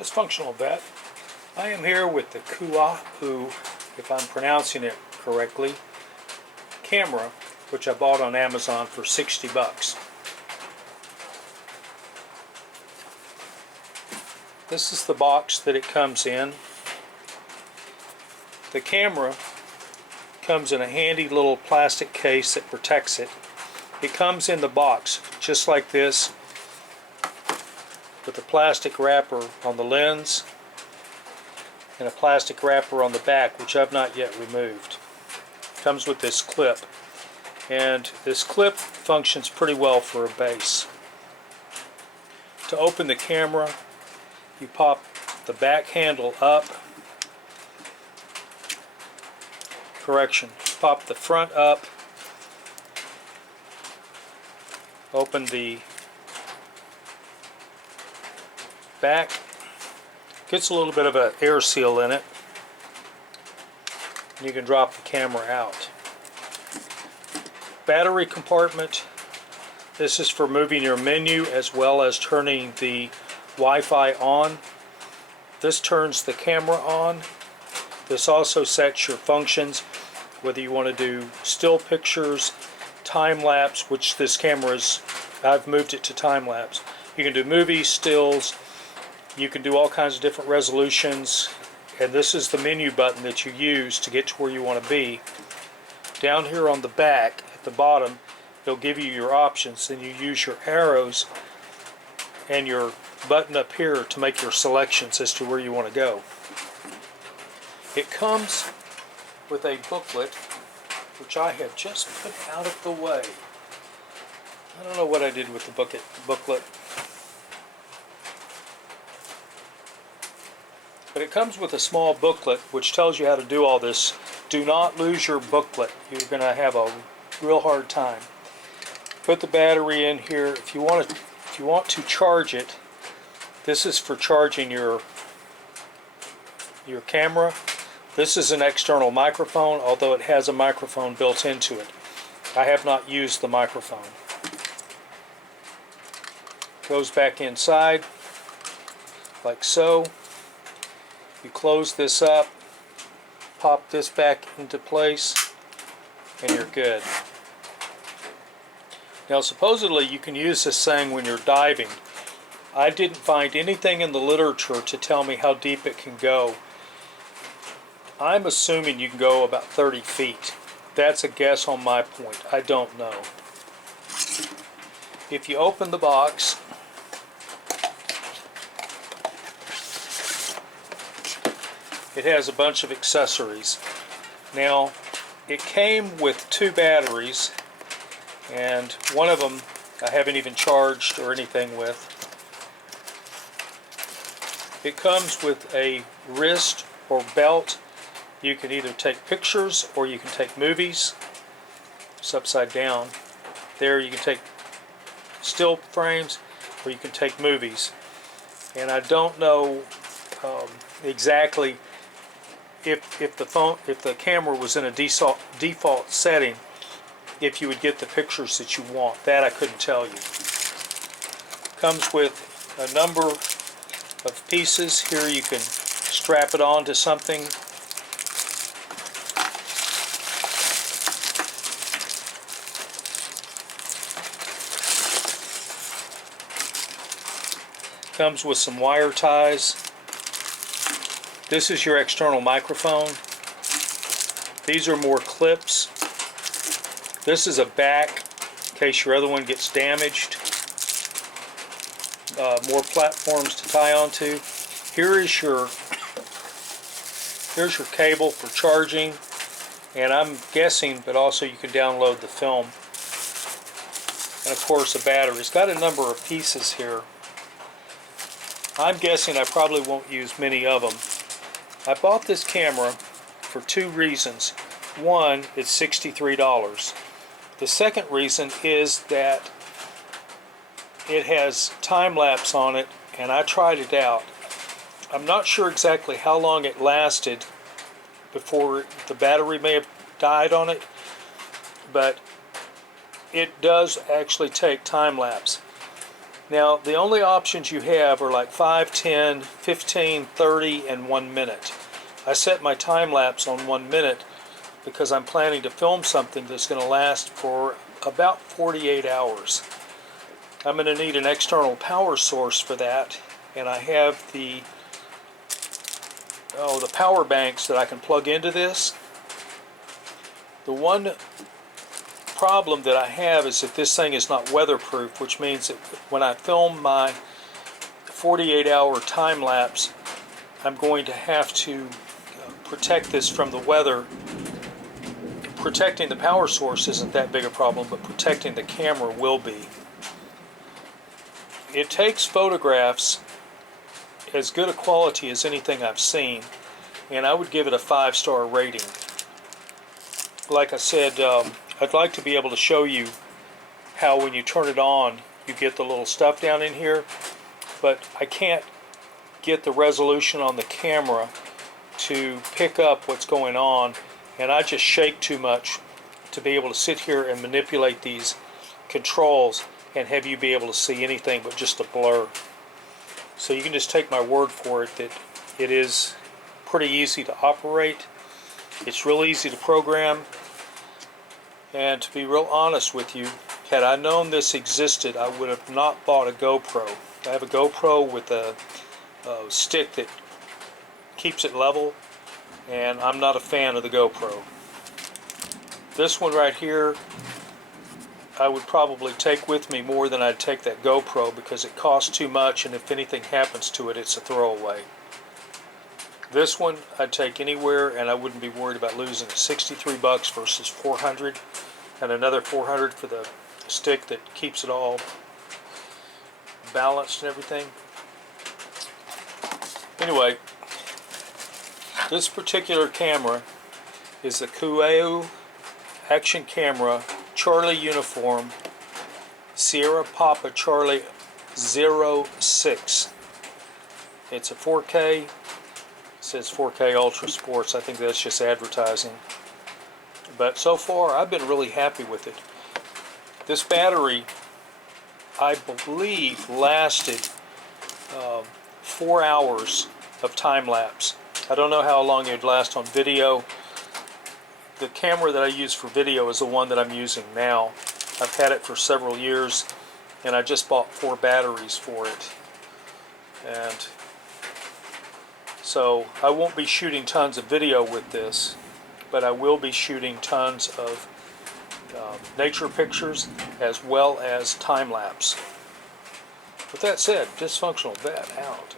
Dysfunctional vet. I am here with the cooau, if I'm pronouncing it correctly, camera, which I bought on Amazon for 60 bucks. This is the box that it comes in. The camera comes in a handy little plastic case that protects it. It comes in the box just like this, with a plastic wrapper on the lens and a plastic wrapper on the back, which I've not yet removed. Comes with this clip, and this clip functions pretty well for a base. To open the camera, you pop the back handle up. Pop the front up. Open the back. Gets a little bit of an air seal in it. And you can drop the camera out. Battery compartment. This is for moving your menu as well as turning the Wi-Fi on. This turns the camera on. This also sets your functions, whether you want to do still pictures, time-lapse, which this camera is, I've moved it to time-lapse. You can do movies, stills, you can do all kinds of different resolutions, and this is the menu button that you use to get to where you want to be. Down here on the back, at the bottom, it'll give you your options, and you use your arrows and your button up here to make your selections as to where you want to go. It comes with a booklet, which I have just put out of the way. I don't know what I did with the booklet. But it comes with a small booklet which tells you how to do all this. Do not lose your booklet. You're going to have a real hard time. Put the battery in here. If you want to charge it, this is for charging your camera. This is an external microphone, although it has a microphone built into it. I have not used the microphone. Goes back inside, like so. You close this up, pop this back into place, and you're good. Now supposedly you can use this thing when you're diving. I didn't find anything in the literature to tell me how deep it can go. I'm assuming you can go about 30 feet. That's a guess on my point. I don't know. If you open the box, it has a bunch of accessories. Now, it came with 2 batteries, and one of them I haven't even charged or anything with. It comes with a wrist or belt. You can either take pictures or you can take movies. It's upside down. There you can take still frames or you can take movies. And I don't know exactly if the camera was in a default setting, if you would get the pictures that you want. That I couldn't tell you. Comes with a number of pieces. Here you can strap it on to something. Comes with some wire ties. This is your external microphone. These are more clips. This is a back in case your other one gets damaged. More platforms to tie onto. Here's your cable for charging, and I'm guessing, but also you can download the film. And of course a battery. It's got a number of pieces here. I'm guessing I probably won't use many of them. I bought this camera for 2 reasons. One, it's $63. The second reason is that it has time-lapse on it, and I tried it out. I'm not sure exactly how long it lasted before the battery may have died on it, but it does actually take time-lapse. Now, the only options you have are like 5, 10, 15, 30, and 1 minute. I set my time lapse on 1 minute because I'm planning to film something that's going to last for about 48 hours. I'm going to need an external power source for that, and I have the power banks that I can plug into this. The one problem that I have is that this thing is not weatherproof, which means that when I film my 48-hour time lapse, I'm going to have to protect this from the weather. Protecting the power source isn't that big a problem, but protecting the camera will be. It takes photographs as good a quality as anything I've seen, and I would give it a 5-star rating. Like I said, I'd like to be able to show you how when you turn it on, you get the little stuff down in here, but I can't get the resolution on the camera to pick up what's going on, and I just shake too much to be able to sit here and manipulate these controls and have you be able to see anything but just a blur. So you can just take my word for it that it is pretty easy to operate. It's real easy to program. And to be real honest with you, had I known this existed, I would have not bought a GoPro. I have a GoPro with a stick that keeps it level, and I'm not a fan of the GoPro. This one right here, I would probably take with me more than I'd take that GoPro because it costs too much, and if anything happens to it, it's a throwaway. This one I'd take anywhere, and I wouldn't be worried about losing it. $63 versus $400, and another $400 for the stick that keeps it all balanced and everything. Anyway, this particular camera is the cooau action camera Charlie Uniform Sierra Papa Charlie 06. It's a 4K. It says 4K Ultra Sports. I think that's just advertising. But so far, I've been really happy with it. This battery, I believe, lasted 4 hours of time lapse. I don't know how long it would last on video. The camera that I use for video is the one that I'm using now. I've had it for several years, and I just bought 4 batteries for it. And so I won't be shooting tons of video with this, but I will be shooting tons of nature pictures as well as time lapse. With that said, dysfunctional vet out.